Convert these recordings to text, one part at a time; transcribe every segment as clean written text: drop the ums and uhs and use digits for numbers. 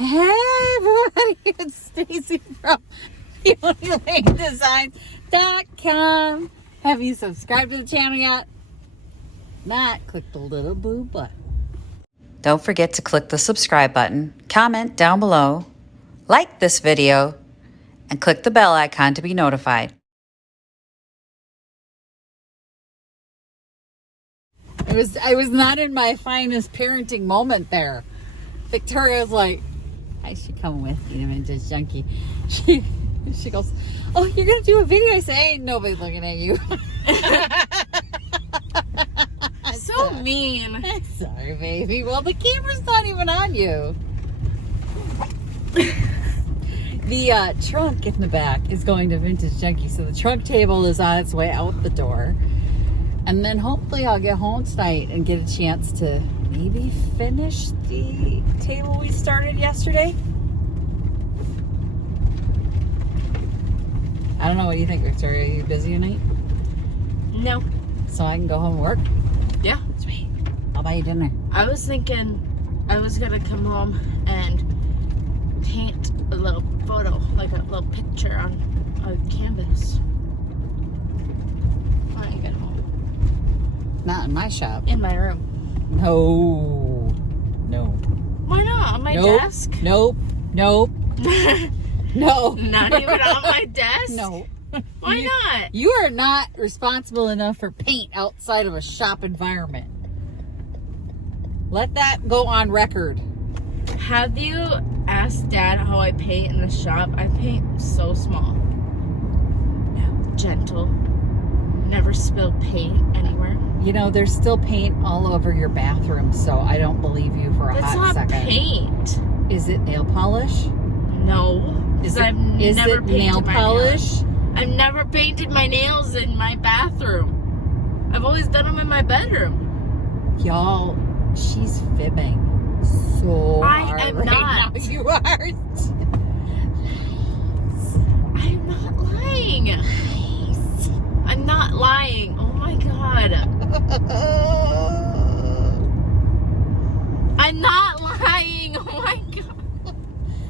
Hey everybody, it's Stacy from UniLaneDesigns.com. Have you subscribed to the channel yet? Not, click the little blue button. Don't forget to click the subscribe button, comment down below, like this video, and click the bell icon to be notified. I was not in my finest parenting moment there. Victoria was like, I should come with you to Vintage Junkie. She goes, oh, you're going to do a video? I say, ain't nobody looking at you. So mean. Sorry, baby. Well, the camera's not even on you. The trunk in the back is going to Vintage Junkie. So the trunk table is on its way out the door. And then hopefully I'll get home tonight and get a chance to maybe finish the table we started yesterday. I don't know. What do you think, Victoria? Are you busy tonight? No. So I can go home and work? Yeah. Sweet. I'll buy you dinner. I was thinking I was going to come home and paint a little photo, like a little picture on a canvas. When I get home. Not in my shop. In my room. No. Why not? On my desk? Nope. No. Not even on my desk? No. Why not? You are not responsible enough for paint outside of a shop environment. Let that go on record. Have you asked Dad how I paint in the shop? I paint so small. No. Gentle. Never spill paint anywhere. You know, there's still paint all over your bathroom, so I don't believe you for a That's hot not second. Paint. Is it nail polish? No. Is I've it never painted nail my polish? Nails. I've never painted my nails in my bathroom. I've always done them in my bedroom. Y'all, she's fibbing so hard. I am right not. Now. You are. I'm not lying. Nice. I'm not lying. Oh my God. I'm not lying. Oh my God.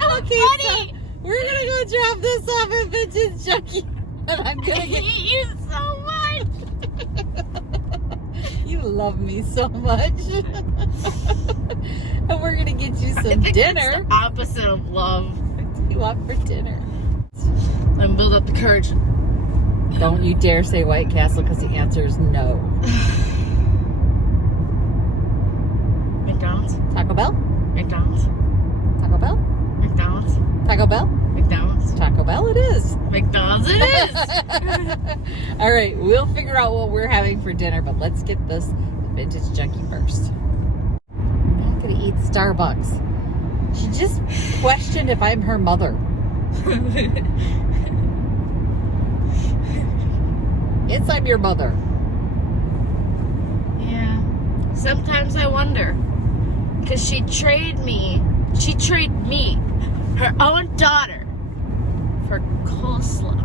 Okay, Funny. so we're gonna go drop this off at Vintage Junkie, and I'm I gonna hate you so much. You love me so much, and we're gonna get you I some think dinner. That's the opposite of love. What do you want for dinner? And build up the courage. Don't you dare say White Castle, because the answer is no. McDonald's. Taco Bell. McDonald's. Taco Bell. McDonald's. Taco Bell. McDonald's. Taco Bell. It is. McDonald's it is. All right, we'll figure out what we're having for dinner, but let's get this Vintage Junkie first. I'm not gonna eat Starbucks. She just questioned if I'm her mother. Yes, I'm your mother. Yeah. Sometimes I wonder. Because she traded me, her own daughter, for coleslaw.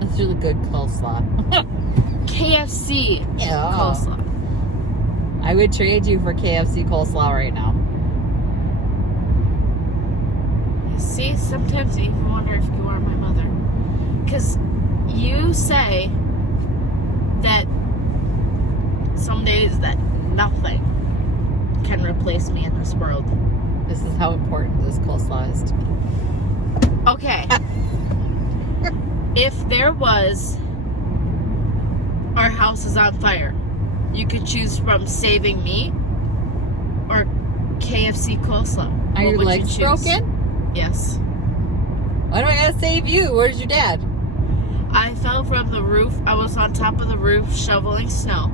That's really good coleslaw. KFC Yeah. coleslaw. I would trade you for KFC coleslaw right now. You see, sometimes I even wonder if you are my mother. Because you say that some days that nothing can replace me in this world. This is how important this coleslaw is to me. Okay. If there was, our house is on fire, you could choose from saving me or KFC coleslaw. Are What your would legs you choose? broken? Yes. Why do I gotta save you? Where's your dad? I fell from the roof. I was on top of the roof shoveling snow.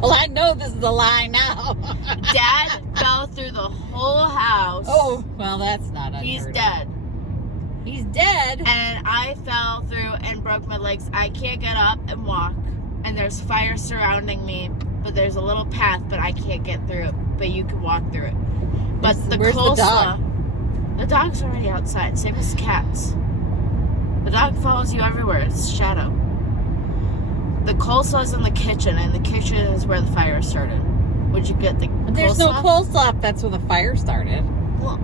Well, I know this is a lie now. Dad fell through the whole house. Oh, well, that's not unheard He's of. dead. He's dead? And I fell through and broke my legs. I can't get up and walk. And there's fire surrounding me. But there's a little path, but I can't get through it. But you can walk through it. But Where's the dog? The dog's already outside. Same as cats. The dog follows you everywhere. It's a shadow. The coleslaw's in the kitchen, and the kitchen is where the fire started. would you get the There's no coleslaw? coleslaw if that's where the fire started. Well,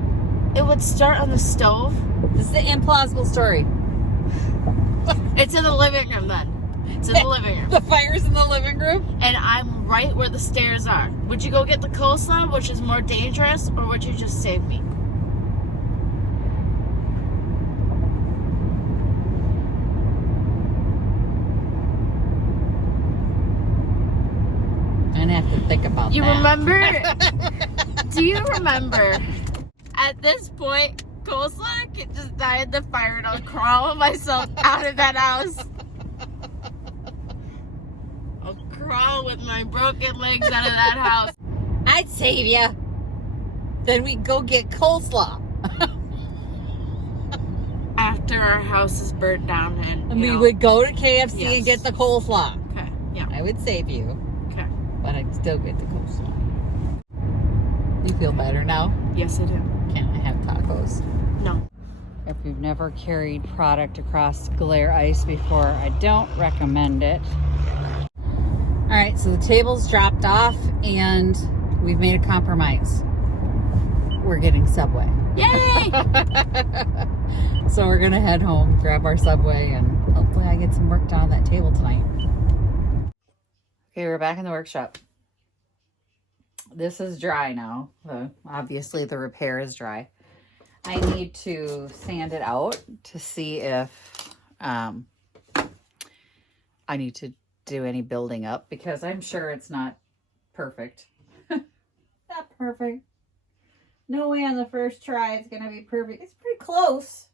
it would start on the stove. This is an implausible story. It's in the living room then. It's in the living room. The fire's in the living room? And I'm right where the stairs are. Would you go get the coleslaw, which is more dangerous, or would you just save me? I'm gonna have to think about You that. remember? Do you remember? At this point, coleslaw could just die in the fire and I'll crawl myself out of that house. I'll crawl with my broken legs out of that house. I'd save you. Then we go get coleslaw. After our house is burnt down and And we would go to KFC Yes. and get the coleslaw. Okay, yeah, I would save you, okay. but I'd still get the coleslaw. You feel better now? Yes, I do. Can I have tacos? No. If you've never carried product across glare ice before, I don't recommend it. All right, so the table's dropped off and we've made a compromise. We're getting Subway. Yay! So we're gonna head home, grab our Subway, and hopefully I get some work done on that table tonight. Okay, we're back in the workshop. This is dry now. Obviously the repair is dry. I need to sand it out to see if I need to do any building up, because I'm sure it's not perfect. Not perfect. No way on the first try it's gonna be perfect. It's pretty close.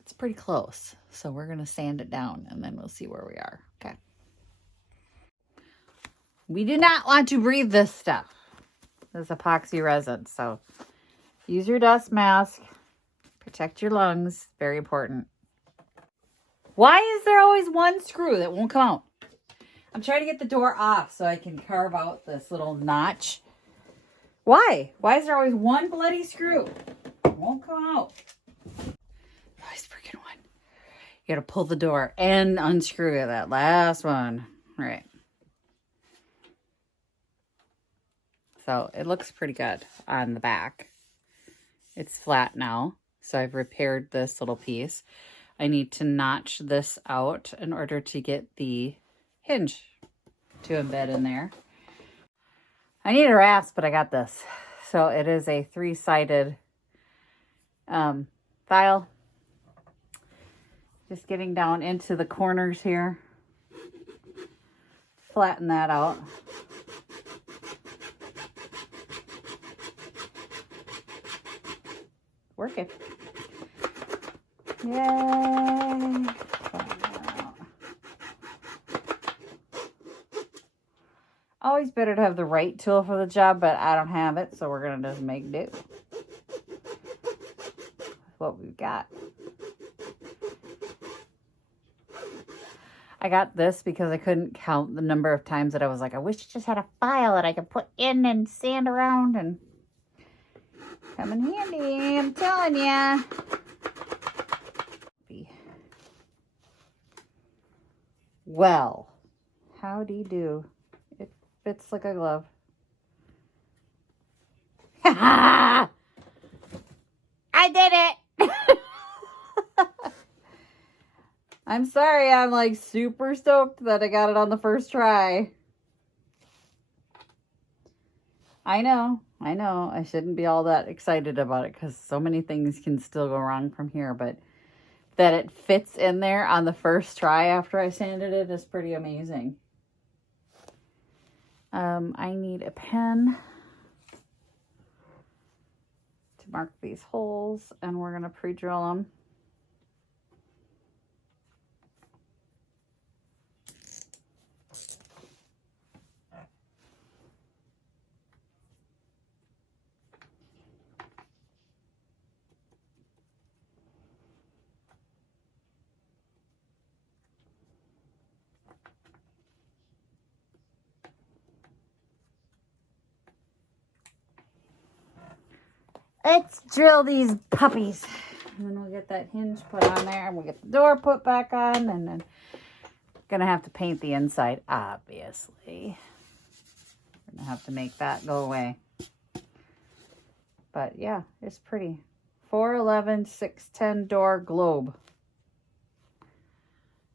It's pretty close. So we're gonna sand it down and then we'll see where we are. Okay. We do not want to breathe this stuff. This epoxy resin. So use your dust mask. Protect your lungs. Very important. Why is there always one screw that won't come out? I'm trying to get the door off so I can carve out this little notch. Why? Why is there always one bloody screw? It won't come out. Always freaking one. You gotta pull the door and unscrew it. That last one. All right. So it looks pretty good on the back. It's flat now. So I've repaired this little piece. I need to notch this out in order to get the hinge to embed in there. I need a rasp, but I got this. So it is a 3-sided file. Just getting down into the corners here. Flatten that out. Working. Yay. Always better to have the right tool for the job, but I don't have it, so we're going to just make do with what we've got. I got this because I couldn't count the number of times that I was like, I wish I just had a file that I could put in and sand around, and come in handy, I'm telling ya. Well, howdy do. It fits like a glove. I did it! I'm sorry, I'm like super stoked that I got it on the first try. I know. I shouldn't be all that excited about it because so many things can still go wrong from here, but that it fits in there on the first try after I sanded it is pretty amazing. I need a pen to mark these holes, and we're going to pre-drill them. Let's drill these puppies. And then we'll get that hinge put on there, and we'll get the door put back on, and then gonna have to paint the inside, obviously. I have to make that go away. But yeah, it's pretty. 411 610 door globe.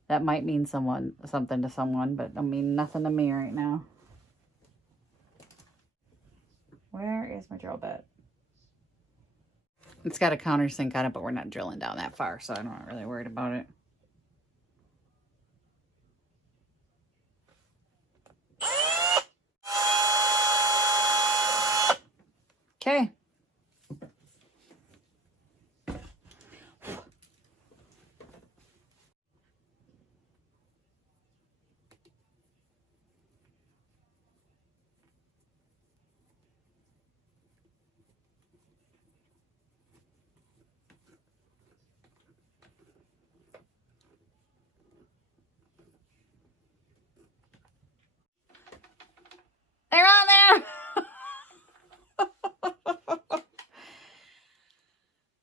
That might mean something to someone, but don't mean nothing to me right now. Where is my drill bit? It's got a countersink on it, but we're not drilling down that far, so I'm not really worried about it. Okay. They're on there.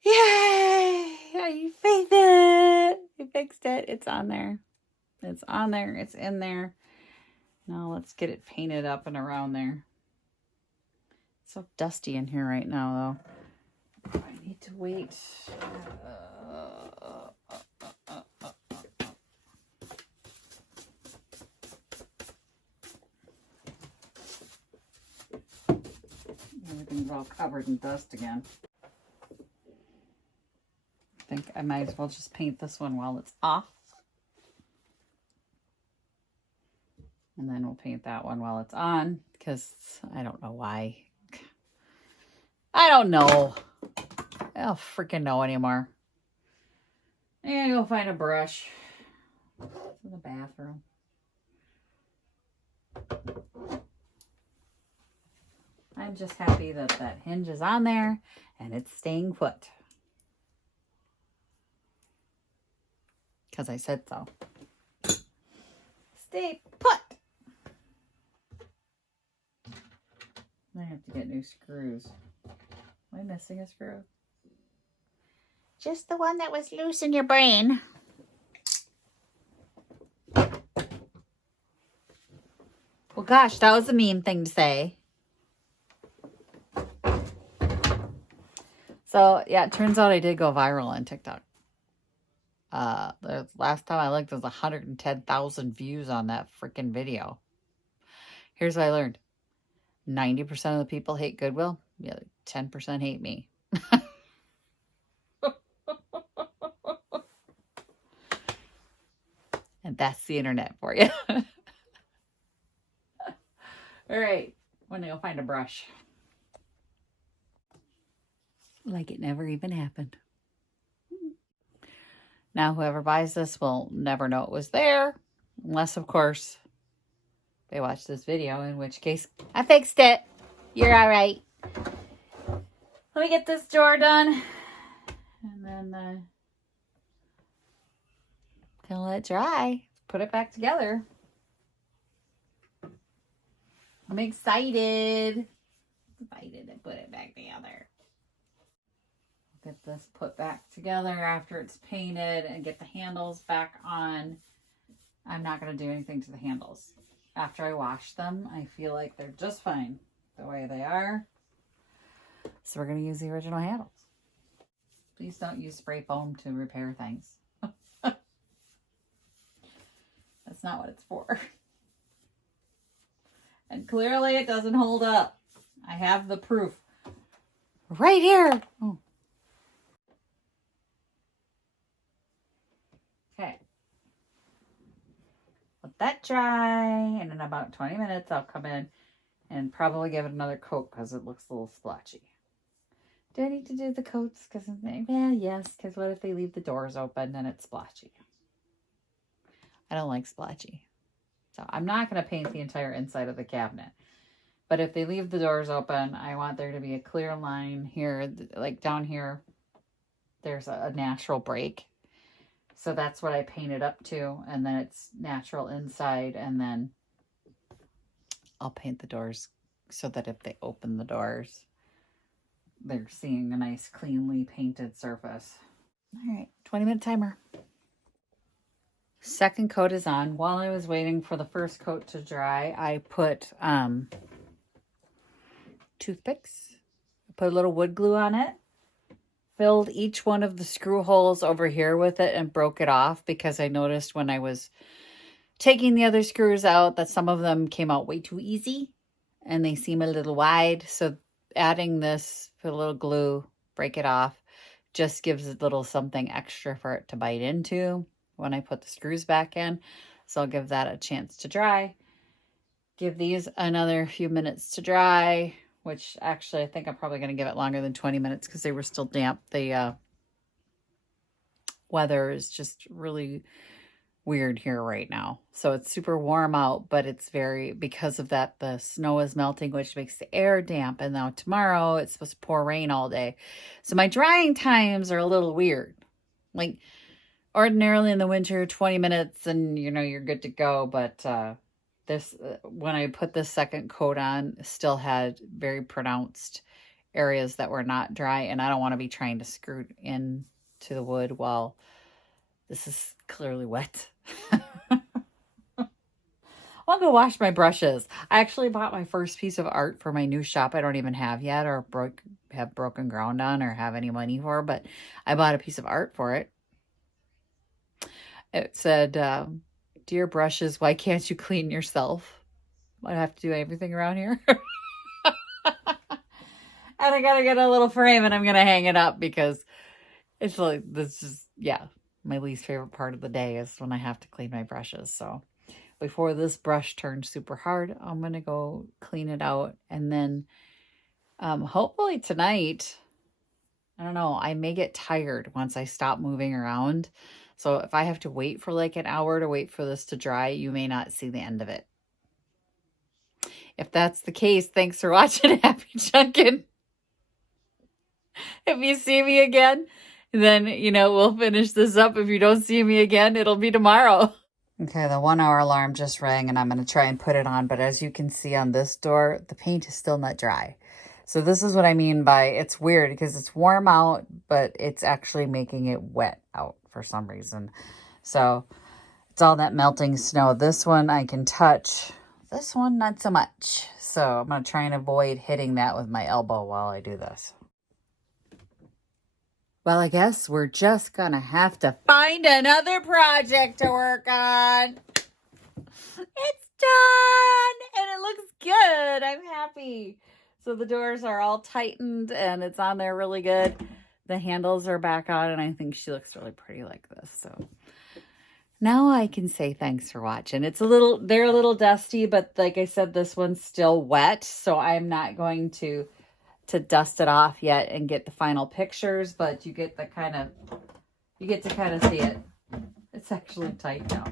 Yay! You fixed it. You fixed it. It's on there. It's on there. It's in there. Now let's get it painted up and around there. It's so dusty in here right now, though. I need to wait. Everything's all covered in dust again. I think I might as well just paint this one while it's off. And then we'll paint that one while it's on, because I don't know why. I don't know. I don't freaking know anymore. I'm gonna go find a brush. It's in the bathroom. I'm just happy that that hinge is on there and it's staying put. Because I said so. Stay put. I have to get new screws. Am I missing a screw? Just the one that was loose in your brain. Well, gosh, that was a mean thing to say. So, yeah, it turns out I did go viral on TikTok. The last time I looked, there was 110,000 views on that freaking video. Here's what I learned. 90% of the people hate Goodwill. The other 10% hate me. And that's the internet for you. All right. I'm going to go find a brush. Like it never even happened. Now, whoever buys this will never know it was there. Unless, of course, they watch this video, in which case, I fixed it. You're all right. Let me get this drawer done. And then gonna let it dry. Put it back together. I'm excited. Excited to put it back together. Get this put back together after it's painted and get the handles back on. I'm not going to do anything to the handles. After I wash them, I feel like they're just fine the way they are. So we're going to use the original handles. Please don't use spray foam to repair things. That's not what it's for. And clearly it doesn't hold up. I have the proof right here. Oh. Okay. Let that dry, and in about 20 minutes I'll come in and probably give it another coat because it looks a little splotchy. Do I need to do the coats? Because, well, yes, because what if they leave the doors open and it's splotchy? I don't like splotchy. So I'm not going to paint the entire inside of the cabinet. But if they leave the doors open, I want there to be a clear line here, like down here. There's a natural break. So that's what I painted up to. And then it's natural inside. And then I'll paint the doors so that if they open the doors, they're seeing a nice cleanly painted surface. All right, 20-minute timer. Second coat is on. While I was waiting for the first coat to dry, I put toothpicks. Put a little wood glue on it. Filled each one of the screw holes over here with it and broke it off because I noticed when I was taking the other screws out that some of them came out way too easy and they seem a little wide. So adding this, put a little glue, break it off, just gives a little something extra for it to bite into when I put the screws back in. So I'll give that a chance to dry. Give these another few minutes to dry, which actually I think I'm probably going to give it longer than 20 minutes because they were still damp. The weather is just really weird here right now. So it's super warm out, but it's because of that, the snow is melting, which makes the air damp. And now tomorrow it's supposed to pour rain all day. So my drying times are a little weird. Like ordinarily in the winter, 20 minutes and you're good to go. But this, when I put this second coat on, still had very pronounced areas that were not dry. And I don't want to be trying to screw in to the wood while this is clearly wet. I'll go wash my brushes. I actually bought my first piece of art for my new shop I don't even have yet or have broken ground on or have any money for, but I bought a piece of art for it. It said, "Dear brushes, why can't you clean yourself? I have to do everything around here." And I gotta get a little frame and I'm gonna hang it up because it's like, this is, my least favorite part of the day is when I have to clean my brushes. So before this brush turns super hard, I'm going to go clean it out. And then hopefully tonight, I don't know, I may get tired once I stop moving around. So if I have to wait for like an hour to wait for this to dry, you may not see the end of it. If that's the case, thanks for watching. Happy chunking. If you see me again, then, we'll finish this up. If you don't see me again, it'll be tomorrow. Okay, the 1 hour alarm just rang and I'm going to try and put it on. But as you can see on this door, the paint is still not dry. So this is what I mean by it's weird because it's warm out, but it's actually making it wet out for some reason. So it's all that melting snow. This one I can touch. This one, not so much. So I'm going to try and avoid hitting that with my elbow while I do this. Well, I guess we're just going to have to find another project to work on. It's done and it looks good. I'm happy. So the doors are all tightened and it's on there really good. The handles are back on and I think she looks really pretty like this. So now I can say thanks for watching. They're a little dusty, but like I said, this one's still wet. So I'm not going to dust it off yet and get the final pictures, but you get to kind of see it. It's actually tight now.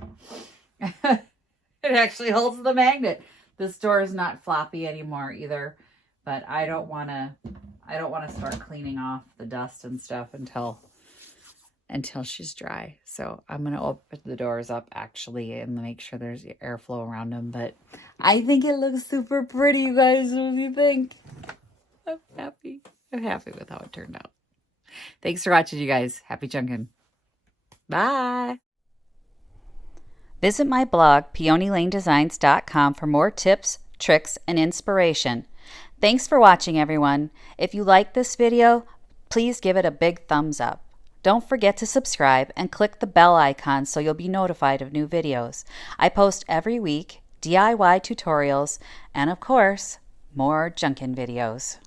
It actually holds the magnet. This door is not floppy anymore either, but I don't want to start cleaning off the dust and stuff until she's dry. So I'm going to open the doors up actually and make sure there's airflow around them, but I think it looks super pretty, you guys. What do you think? I'm happy. I'm happy with how it turned out. Thanks for watching, you guys. Happy chunking. Bye. Visit my blog, peonylanedesigns.com, for more tips, tricks, and inspiration. Thanks for watching, everyone. If you like this video, please give it a big thumbs up. Don't forget to subscribe and click the bell icon so you'll be notified of new videos. I post every week, DIY tutorials, and of course, more junkin' videos.